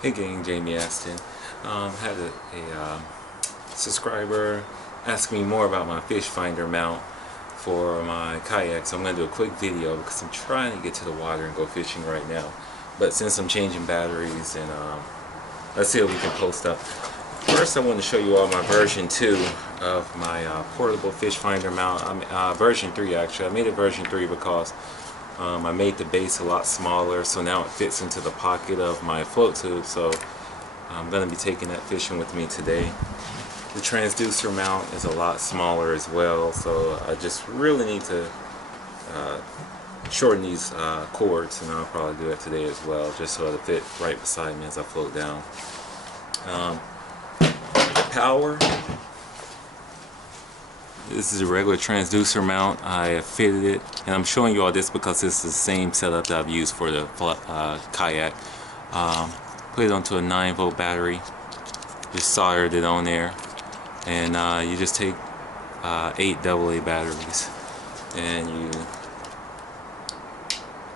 Hey gang, Jamie Aston. Had a subscriber ask me more about my Fishfinder mount for my kayak, so I'm going to do a quick video because I'm trying to get to the water and go fishing right now. But since I'm changing batteries, and let's see what we can post up. First, I want to show you all my version 2 of my portable Fishfinder mount. I'm version 3 actually. I made it version 3 because I made the base a lot smaller, so now it fits into the pocket of my float tube. So I'm going to be taking that fishing with me today. The transducer mount is a lot smaller as well, so I just really need to shorten these cords, and I'll probably do that today as well, just so it'll fit right beside me as I float down. The power. This is a regular transducer mount. I have fitted it, and I'm showing you all this because this is the same setup that I've used for the kayak. Put it onto a 9-volt battery, just soldered it on there, and you just take 8 AA batteries, and you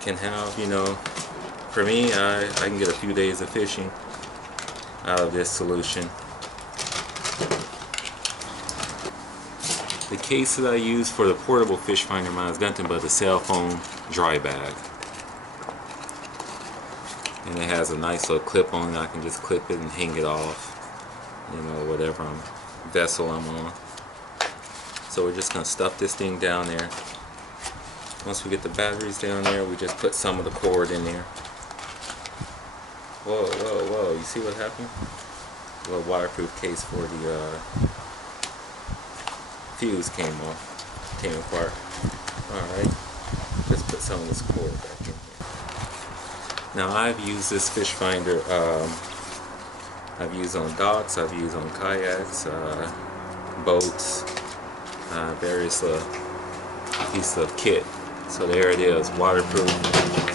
can have, for me, I can get a few days of fishing out of this solution. The case that I use for the portable Fishfinder mount is nothing but a cell phone dry bag, and it has a nice little clip on it. I can just clip it and hang it off, whatever vessel I'm on. So we're just going to stuff this thing down there. Once we get the batteries down there, we just put some of the cord in there. Whoa, whoa, whoa, you see what happened? A little waterproof case for the fuse came apart. Alright, let's put some of this cord back in here. Now I've used this Fishfinder, I've used on docks, I've used on kayaks, boats, various pieces of kit. So there it is, waterproof.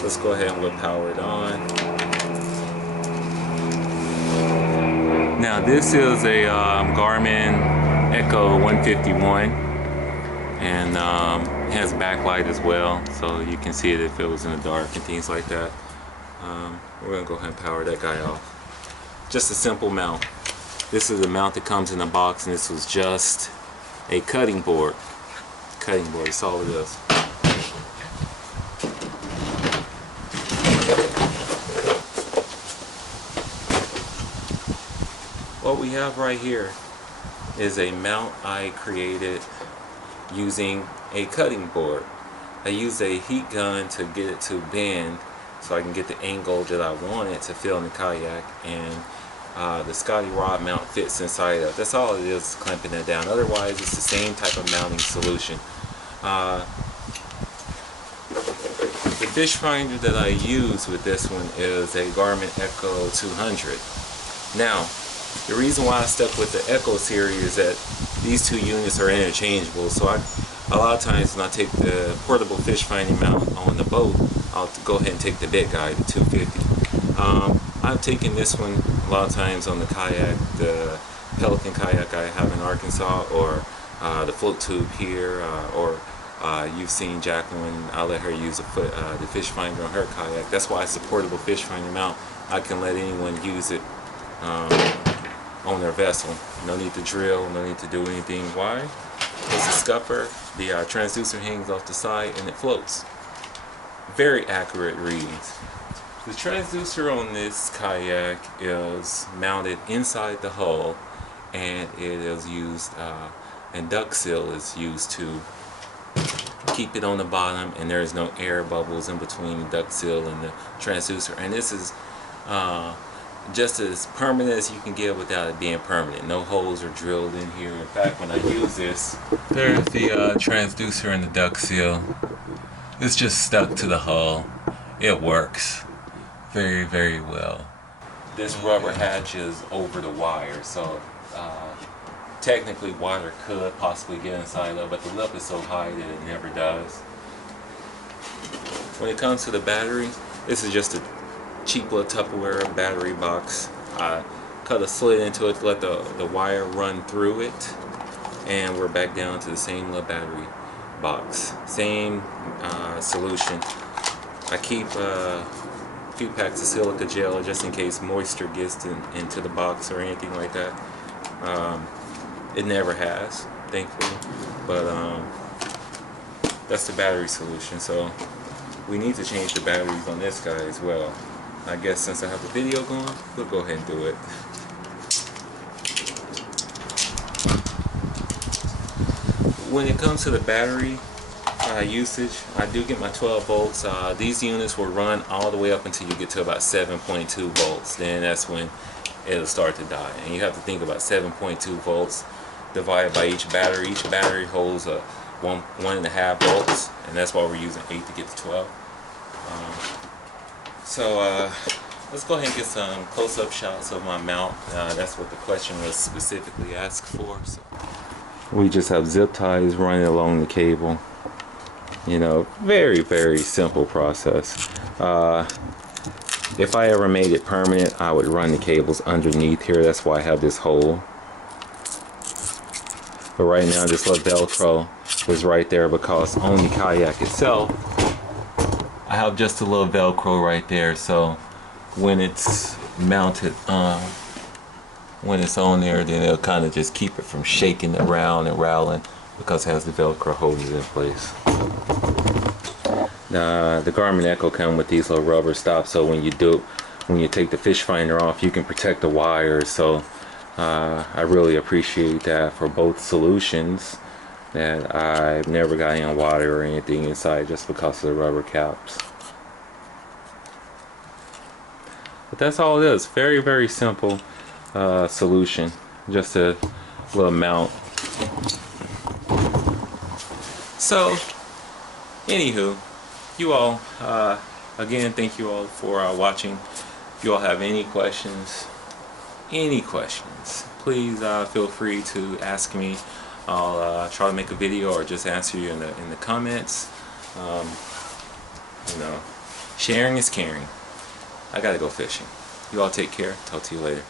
Let's go ahead and we'll power it on. Now this is a Garmin Echo 151, and it has backlight as well, so you can see it if it was in the dark and things like that. We're going to go ahead and power that guy off. Just a simple mount. This is the mount that comes in the box, and this was just a cutting board. That's all it is. What we have right here is a mount I created using a cutting board. I used a heat gun to get it to bend so I can get the angle that I want it to fill in the kayak, and the Scotty rod mount fits inside of. That's all it is, clamping it down. Otherwise it's the same type of mounting solution. The Fishfinder that I use with this one is a Garmin Echo 200. Now, the reason why I stuck with the Echo series is that these two units are interchangeable. So a lot of times when I take the portable Fishfinder mount on the boat, I'll go ahead and take the big guy, the 250. I've taken this one a lot of times on the kayak, the Pelican kayak I have in Arkansas, or the float tube here, or you've seen Jacqueline. I'll let her use the Fishfinder on her kayak. That's why it's a portable Fishfinder mount. I can let anyone use it on their vessel. No need to drill, no need to do anything. Why? It's a scupper, the transducer hangs off the side, and it floats. Very accurate readings. The transducer on this kayak is mounted inside the hull, and it is used, and duct seal is used to keep it on the bottom, and there is no air bubbles in between the duct seal and the transducer. And this is just as permanent as you can get without it being permanent. No holes are drilled in here. In fact, when I use this, there's the transducer and the duct seal. It's just stuck to the hull. It works very, very well. This rubber hatch is over the wire, so technically water could possibly get inside of it, but the lip is so high that it never does. When it comes to the battery, this is just a cheap little Tupperware battery box. I cut a slit into it to let the wire run through it, and we're back down to the same little battery box. Same solution. I keep few packs of silica gel just in case moisture gets into the box or anything like that. It never has, thankfully, but that's the battery solution. So we need to change the batteries on this guy as well. I guess since I have the video going, we'll go ahead and do it. When it comes to the battery usage, I do get my 12 volts. These units will run all the way up until you get to about 7.2 volts. Then that's when it'll start to die. And you have to think about 7.2 volts divided by each battery. Each battery holds a 1.5 volts, and that's why we're using 8 to get to 12. Let's go ahead and get some close-up shots of my mount. That's what the question was specifically asked for. So we just have zip ties running along the cable. You know, very, very simple process. If I ever made it permanent, I would run the cables underneath here. That's why I have this hole. But right now, this little Velcro is right there because on the kayak itself, I have just a little Velcro right there. So when it's mounted, when it's on there, then it'll kind of just keep it from shaking around and rattling because it has the Velcro holding it in place. The Garmin Echo come with these little rubber stops, so when you take the Fishfinder off, you can protect the wires. So I really appreciate that for both solutions. That I've never got any water or anything inside just because of the rubber caps. But that's all it is. Very, very simple solution. Just a little mount. So, anywho, you all, again, thank you all for watching. If you all have any questions, please feel free to ask me. I'll try to make a video or just answer you in the comments. You know, sharing is caring. I gotta go fishing. You all take care. Talk to you later.